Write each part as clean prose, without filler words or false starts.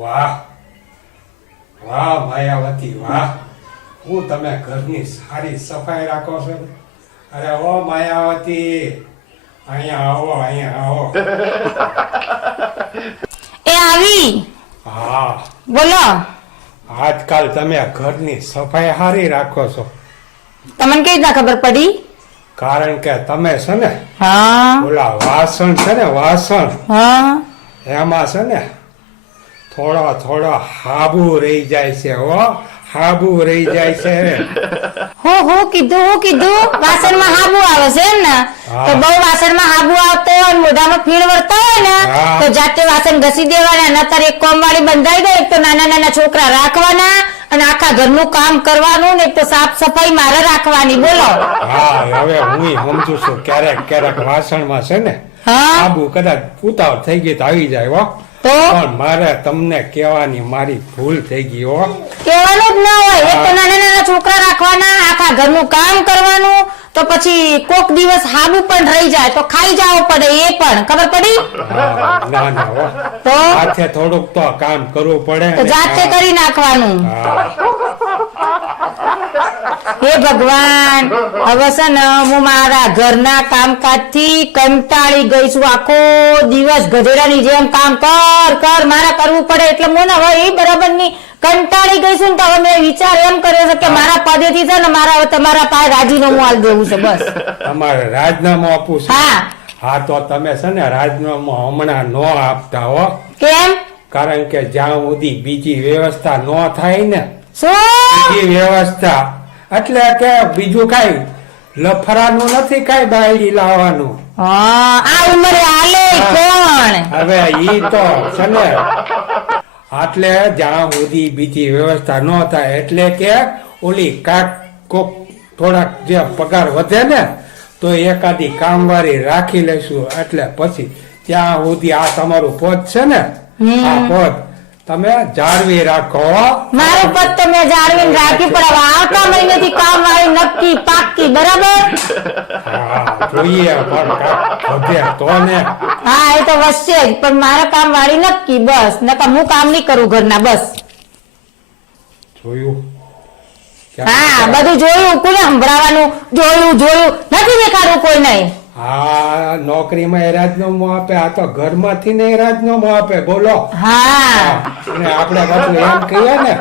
વાહ વાહ માયાવતી વાહ, હું તમે ઘરની સારી સફાઈ રાખો છો. અરે ઓ માયાવતી, અહીંયા આવો, અહીંયા આવો. એ આવી. હા બોલો. આજકાલ તમે ઘરની સફાઈ સારી રાખો છો, તમને કઈ રીતના ખબર પડી? કારણ કે તમે છે ને હા ઓલા વાસણ છે ને વાસણ, હા એમાં છે ને થોડો હાબુ રહી જાય છે. હો, હાબુ રહી જાય છે. હું કીધું વાસણમાં હાબુ આવે છે એમ ને? હા. તો બહુ વાસણમાં હાબુ આવતો હોય ને મોઢામાં ફીણ વળતા હોય ને, હા. તો જાતે વાસણ ઘસી દેવાના. નતર એક કોમવાળી બંધાઈ દે, એક તો નાના નાના છોકરા રાખવાના અને આખા ઘરનું કામ કરવાનું ને એક તો સાફ સફાઈ મારે રાખવાની. બોલો. હા, હવે હું સમજુ છું. ક્યારેક વાસણમાં છે ને હા હાબુ કદાચ ઉતાવળ થઈ ગઈ તો આવી જાય. હો, તો પણ મારે તમને કહેવાની મારી ભૂલ થઈ ગઈ. હો, કહેવાનું જ ના હોય. એક તો નાના નાના છોકરા રાખવાના, આખા ઘરનું કામ કરવાનું, તો પછી કોક દિવસ હાબુ પણ રહી જાય તો ખાઈ જવું પડે. એ પણ ખબર પડી? હા, ના હો, તો હાથે થોડુંક તો કામ કરવું પડે તો ને. જાતે કરી નાખવાનું. હા, હે ભગવાન, હવે છે ને હું મારા ઘરના કામકાજથી કંટાળી ગઈ છું. આખો દિવસ ગધેડાની જેમ કામ કર મારે કરવું પડે એટલે મને હવે એ બરાબર ની કંટાળી ગઈ છું ને. તો હવે મેં વિચાર એમ કર્યો છે કે મારા પદેથી છે ને મારા હવે તમારા પાસે રાજીનામું આલી દેવું છે. બસ. તમારે રાજીનામું આપવું છે. હા. હા, તો તમે છે ને રાજીનામું હમણાં ન આપતા. હો, કેમ? કારણ કે જ્યાં સુધી બીજી વ્યવસ્થા ન થાય ને, શું? બીજી વ્યવસ્થા એટલે કે બીજું કઈ લફરાનું નથી, કઈ બાયડી લાવવાનું. હા, આ ઉંમરે હાલે કોણ? હવે ઈ તો છે ને, એટલે જ્યાં સુધી બીજી વ્યવસ્થા ન થાય એટલે કે ઓલી કોક થોડાક જે પગાર વધે ને તો એકાદી કામવાળી રાખી લેશું. એટલે પછી ત્યાં સુધી આ તમારું પદ છે ને, આ પદ તમે જાળવી રાખો. મારું પદ તો મેં જાળવીને રાખ્યું, પણ હવે આવતા મહિનેથી કામ વાળી નક્કી પાક્કી. બરાબર? હા, જોઈએ પણ કાંઈક વધે તો ને. હા, એ તો વધશે જ, પણ મારા કામ વાળી નક્કી. બસ, નકર હું કામ નહીં કરું ઘરના. બસ. જોયું? હા, બધું જોયું. કોને સંભળાવાનું? જોયું નથી દેખાડવું કોઈ નહીં. હા, નોકરીમાં રાજીનામું આપે, આ તો ઘરમાંથી ને રાજીનામું આપે. બોલો. હા, અને આપણે પાછું એમ કહીએ ને,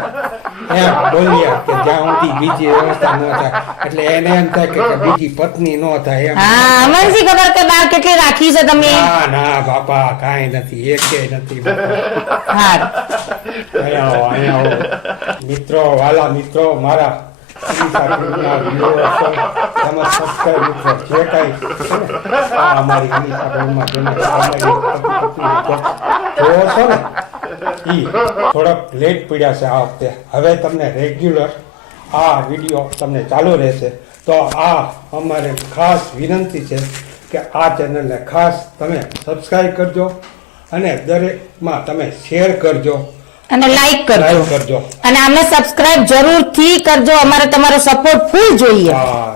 એમ બોલીએ કે જ્યાં સુધી બીજી વ્યવસ્થા ન થાય એટલે એને એમ થાય કે બીજી પત્ની ન થાય એમ. હા, મને શી ખબર કે બાર કેટલી રાખી છે તમે? ના બાપા, કાંઈ નથી, એકેય નથી. હા, અહીંયા આવો મિત્રો, વાલા મિત્રો, મારા અમીષા ગ્રુપના viewers તેમજ subscribe મિત્રો જે કાંઈ છે ને, આ અમારી અમીષા ગ્રુપમાં જેને જોવો છો ને, ઈ થોડાક લેટ પડ્યા છે આ વખતે. હવે તમને રેગ્યુલર આ વિડીયો તમને ચાલુ રહેશે. તો આ અમારે ખાસ વિનંતી છે કે આ ચેનલને ખાસ તમે સબસ્ક્રાઈબ કરજો અને દરેકમાં તમે શેર કરજો અને લાઈક લાઈક કરજો. કરજો. અને આમને સબસ્ક્રાઇબ જરૂરથી કરજો. અમારે તમારો સપોર્ટ ફૂલ જોઈએ. હા.